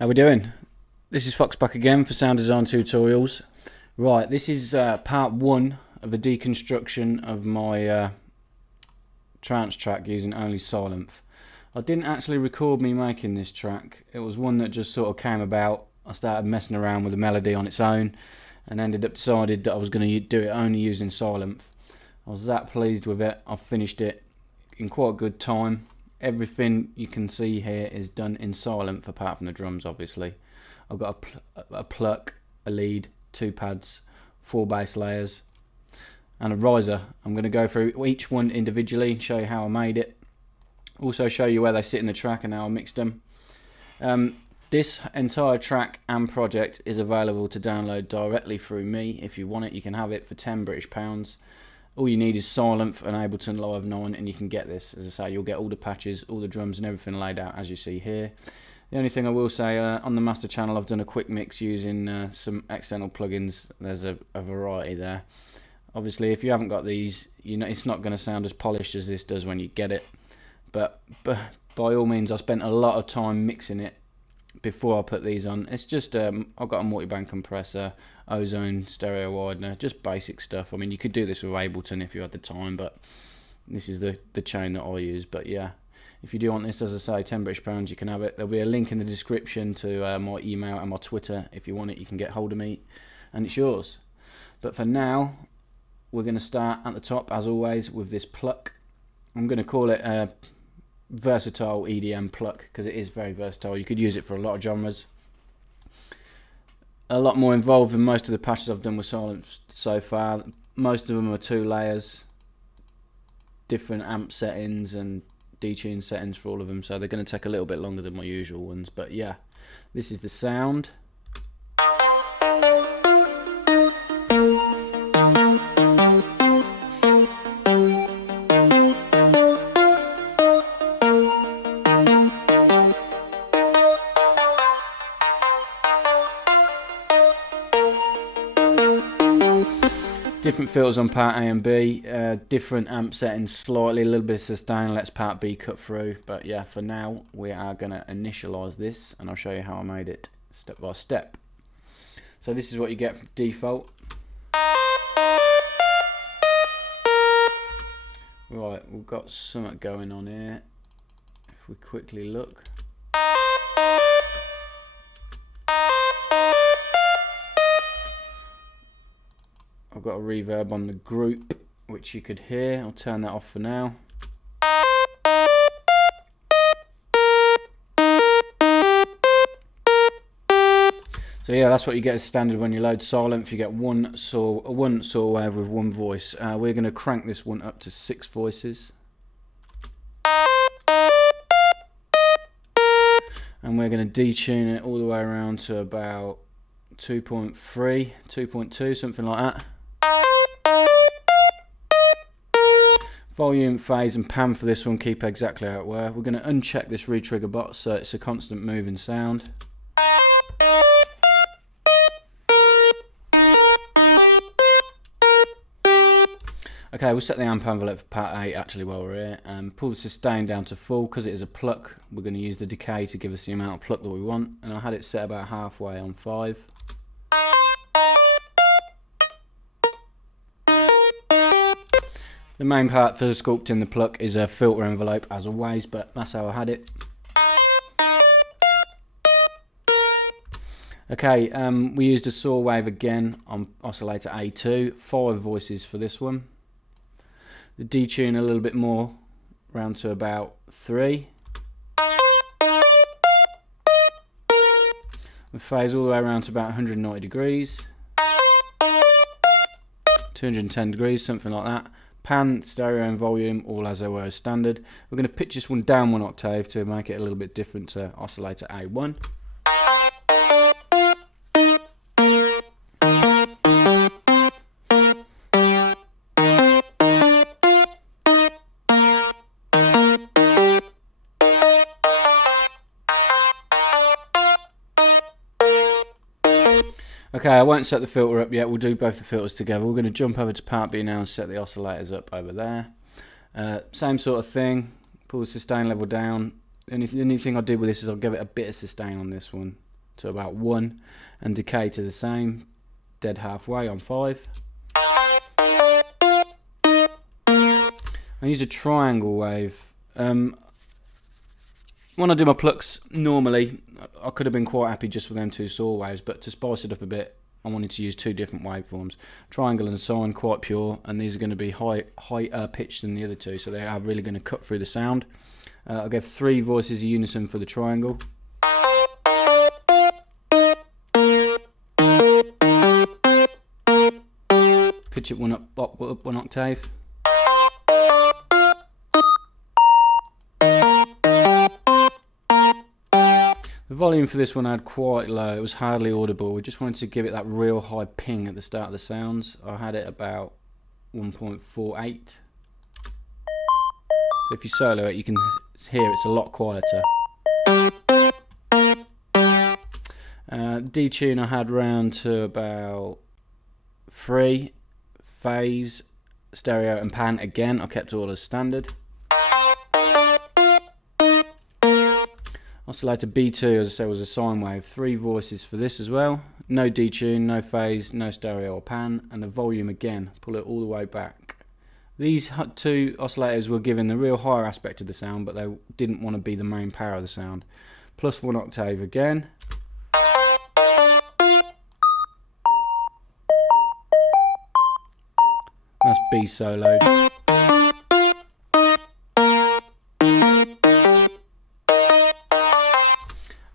How we doing? This is Fox back again for sound design tutorials. Right, this is part one of a deconstruction of my trance track using only Sylenth. I didn't actually record me making this track. It was one that just sort of came about. I started messing around with the melody on its own and ended up decided that I was going to do it only using Sylenth. I was that pleased with it. I finished it in quite good time. Everything you can see here is done in Sylenth apart from the drums, obviously. I've got a pluck, a lead, 2 pads, 4 bass layers and a riser. I'm going to go through each one individually, show you how I made it, also show you where they sit in the track and how I mixed them. This entire track and project is available to download directly through me. If you want it, you can have it for £10 All you need is Sylenth and Ableton Live 9 and you can get this. As I say, you'll get all the patches, all the drums and everything laid out as you see here. The only thing I will say, on the master channel I've done a quick mix using some external plugins. There's a variety there. Obviously if you haven't got these, you know it's not going to sound as polished as this does when you get it. But by all means I spent a lot of time mixing it before I put these on. It's just I've got a multi-band compressor, ozone, stereo widener, just basic stuff. I mean you could do this with Ableton if you had the time, but this is the chain that I use. But yeah, if you do want this, as I say, £10 you can have it. There'll be a link in the description to my email and my Twitter. If you want it you can get hold of me and it's yours. But for now we're going to start at the top as always with this pluck. I'm going to call it a versatile EDM pluck because it is very versatile. You could use it for a lot of genres. A lot more involved than most of the patches I've done with Sylenth so far. Most of them are 2 layers, different amp settings and detune settings for all of them, so they're going to take a little bit longer than my usual ones. But yeah, this is the sound. Different filters on part A and B, different amp settings slightly, a little bit of sustain, lets part B cut through. But yeah, for now we are going to initialize this and I'll show you how I made it step by step. So this is what you get from default. Right, we've got something going on here. If we quickly look. I've got a reverb on the group which you could hear. I'll turn that off for now. So yeah, that's what you get as standard when you load Sylenth. You get one saw wave with 1 voice. We're going to crank this one up to 6 voices. And we're going to detune it all the way around to about 2.3, 2.2, something like that. Volume, phase and pan for this one keep exactly how it were. We're going to uncheck this retrigger box so it's a constant moving sound. Okay, we'll set the amp envelope for part 8 actually while we're here. Pull the sustain down to full because it is a pluck. We're going to use the decay to give us the amount of pluck that we want. And I had it set about halfway on 5. The main part for sculpting the pluck is a filter envelope as always, but that's how I had it. Okay, we used a saw wave again on oscillator A2, 5 voices for this one. The detune a little bit more, round to about 3. The phase all the way around to about 190 degrees. 210 degrees, something like that. Pan, stereo and volume all as they were as standard. We're going to pitch this one down 1 octave to make it a little bit different to oscillator A1. Okay, I won't set the filter up yet, we'll do both the filters together. We're going to jump over to part B now and set the oscillators up over there. Same sort of thing, pull the sustain level down. The only thing I did with this is I'll give it a bit of sustain on this one. to about 1, and decay to the same, dead halfway on 5. I use a triangle wave. When I do my plucks normally, I could have been quite happy just with them 2 saw waves, but to spice it up a bit, I wanted to use 2 different waveforms. Triangle and sine, quite pure, and these are going to be higher pitched than the other 2, so they are really going to cut through the sound. I'll give 3 voices of unison for the triangle. Pitch it one up 1 octave. The volume for this one I had quite low, it was hardly audible. We just wanted to give it that real high ping at the start of the sounds. I had it about 1.48. So if you solo it, you can hear it's a lot quieter. Detune I had round to about 3. Phase, stereo and pan again, I kept all as standard. Oscillator B2, as I said, was a sine wave. 3 voices for this as well. No detune, no phase, no stereo or pan, and the volume again, pull it all the way back. These 2 oscillators were giving the real higher aspect of the sound, but they didn't want to be the main power of the sound. Plus 1 octave again. That's B soloed.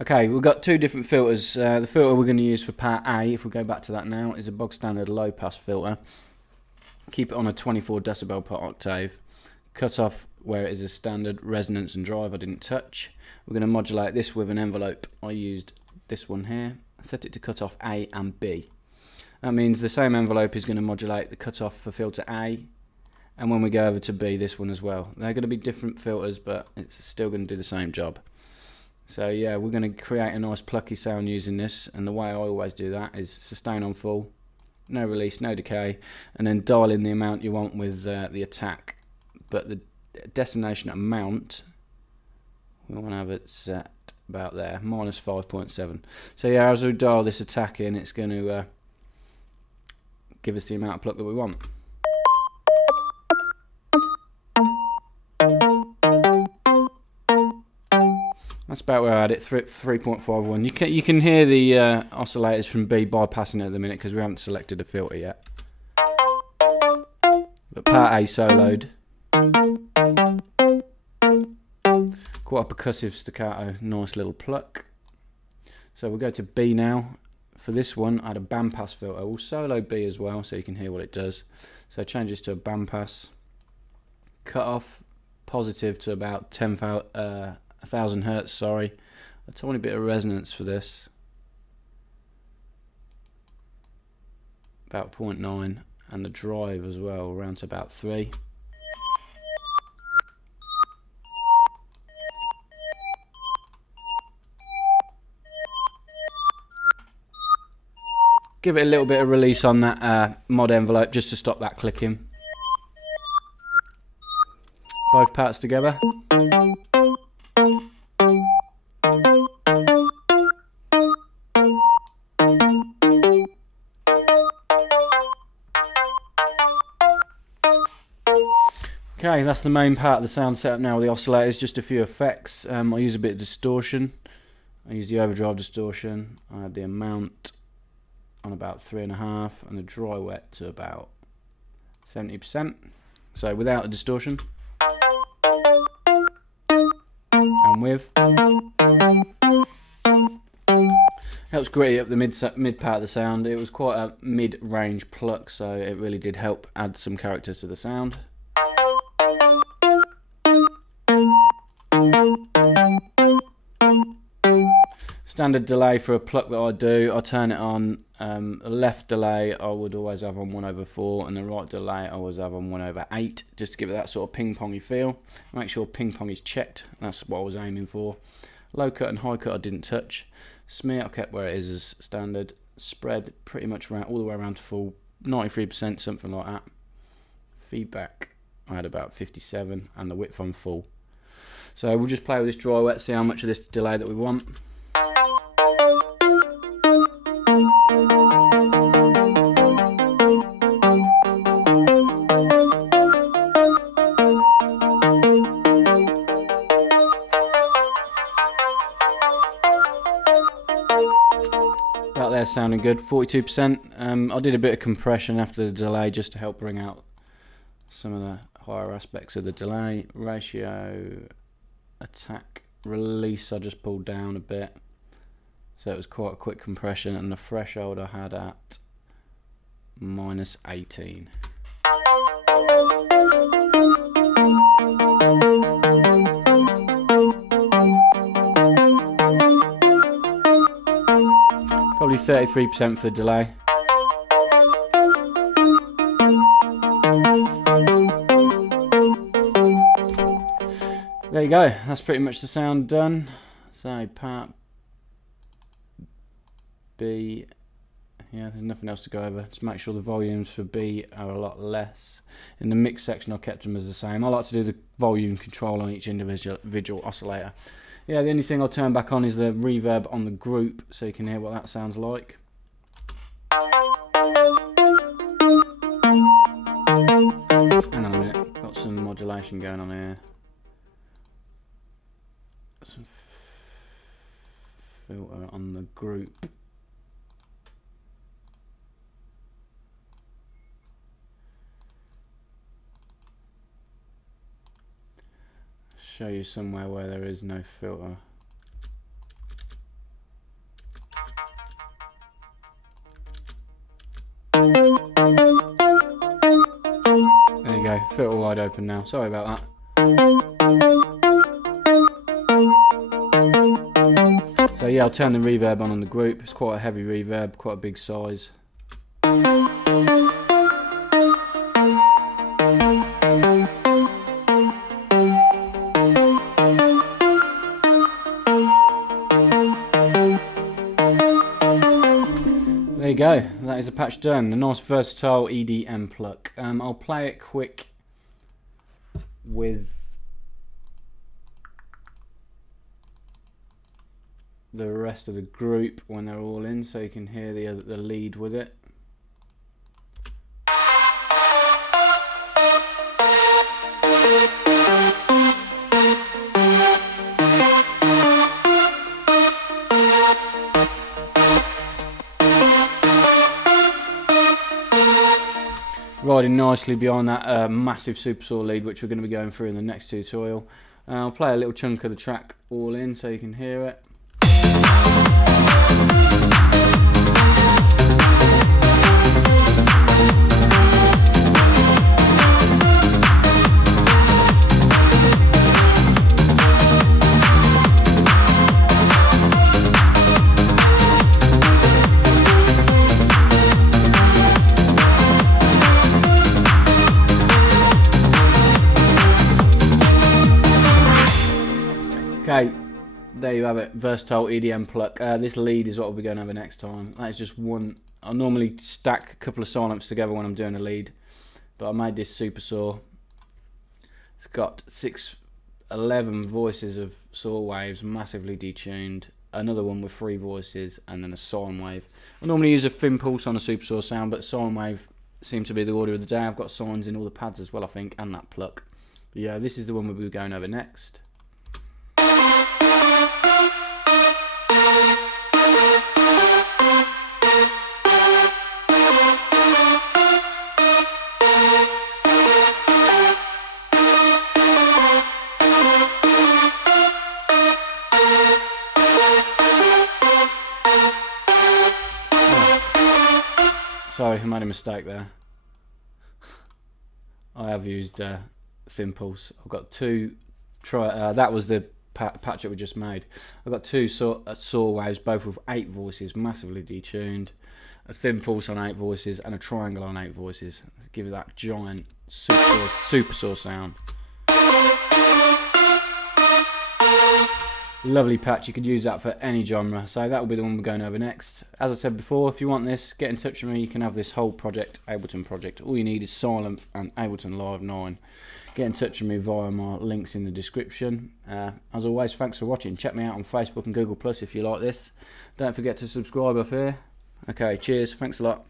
Okay, we've got 2 different filters. The filter we're going to use for part A, if we go back to that now, is a bog standard low pass filter. Keep it on a 24 decibel per octave. Cut off where it is a standard, resonance and drive I didn't touch. We're going to modulate this with an envelope. I used this one here. I set it to cut off A and B. That means the same envelope is going to modulate the cutoff for filter A, and when we go over to B, this one as well. They're going to be different filters, but it's still going to do the same job. So yeah, we're going to create a nice plucky sound using this, and the way I always do that is sustain on full, no release, no decay, and then dial in the amount you want with the attack. But the destination amount, we want to have it set about there, minus 5.7. So yeah, as we dial this attack in, it's going to give us the amount of pluck that we want. That's about where I had it, 3.51. You can hear the oscillators from B bypassing it at the minute because we haven't selected a filter yet. But part A soloed. Quite a percussive staccato, nice little pluck. So we'll go to B now. For this one, I had a bandpass filter. We'll solo B as well so you can hear what it does. So change this to a bandpass. Cut off positive to about 1,000 hertz, sorry. A tiny bit of resonance for this. About 0.9. And the drive as well, around to about 3. Give it a little bit of release on that mod envelope just to stop that clicking. Both parts together. Okay, that's the main part of the sound setup now with the oscillators, just a few effects. I use a bit of distortion. I use the overdrive distortion. I had the amount on about 3.5 and the dry wet to about 70%. So without the distortion. And with. Helps gritty up the mid part of the sound. It was quite a mid-range pluck, so it really did help add some character to the sound. Standard delay for a pluck that I do, I turn it on. The left delay I would always have on 1/4, and the right delay I always have on 1/8, just to give it that sort of ping-pongy feel. Make sure ping-pong is checked, that's what I was aiming for. Low cut and high cut I didn't touch. Smear I kept where it is as standard. Spread pretty much around, all the way around to full, 93%, something like that. Feedback I had about 57, and the width on full. So we'll just play with this dry wet, see how much of this delay that we want. That there sounding good, 42%. I did a bit of compression after the delay just to help bring out some of the higher aspects of the delay. Ratio, attack, release I just pulled down a bit. So it was quite a quick compression, and the threshold I had at -18. Probably 33% for the delay. There you go, that's pretty much the sound done. So part B, yeah, there's nothing else to go over. Just make sure the volumes for B are a lot less. In the mix section I kept them as the same. I like to do the volume control on each individual oscillator. Yeah, the only thing I'll turn back on is the reverb on the group, so you can hear what that sounds like. Hang on a minute, got some modulation going on here. Some filter on the group. Show you somewhere where there is no filter. There you go, filter wide open now. Sorry about that. So yeah, I'll turn the reverb on the group. It's quite a heavy reverb, quite a big size. There you go, that is a patch done. A nice versatile EDM Pluck. I'll play it quick with the rest of the group when they're all in, so you can hear the lead with it. Riding nicely behind that massive supersaw lead, which we're going to be going through in the next tutorial. I'll play a little chunk of the track all in so you can hear it. Okay, there you have it, versatile EDM Pluck. This lead is what we'll be going over next time. That is just one. I normally stack a couple of Sylenths together when I'm doing a lead, but I made this super saw. It's got 11 voices of saw waves, massively detuned. Another one with 3 voices, and then a sine wave. I normally use a thin pulse on a super saw sound, but sine wave seems to be the order of the day. I've got sines in all the pads as well, I think, and that pluck. But yeah, this is the one we'll be going over next. Sorry, I made a mistake there. I have used thin pulse. I've got two. That was the patch that we just made. I've got 2 saw waves, both with 8 voices, massively detuned. A thin pulse on 8 voices and a triangle on 8 voices. Give it that giant super saw sound. Lovely patch, you could use that for any genre, so that will be the one we're going over next. As I said before, if you want this, get in touch with me. You can have this whole project, Ableton project. All you need is Sylenth and Ableton Live 9. Get in touch with me via my links in the description. As always, thanks for watching. Check me out on Facebook and Google Plus if you like this. Don't forget to subscribe up here. Okay, cheers, thanks a lot.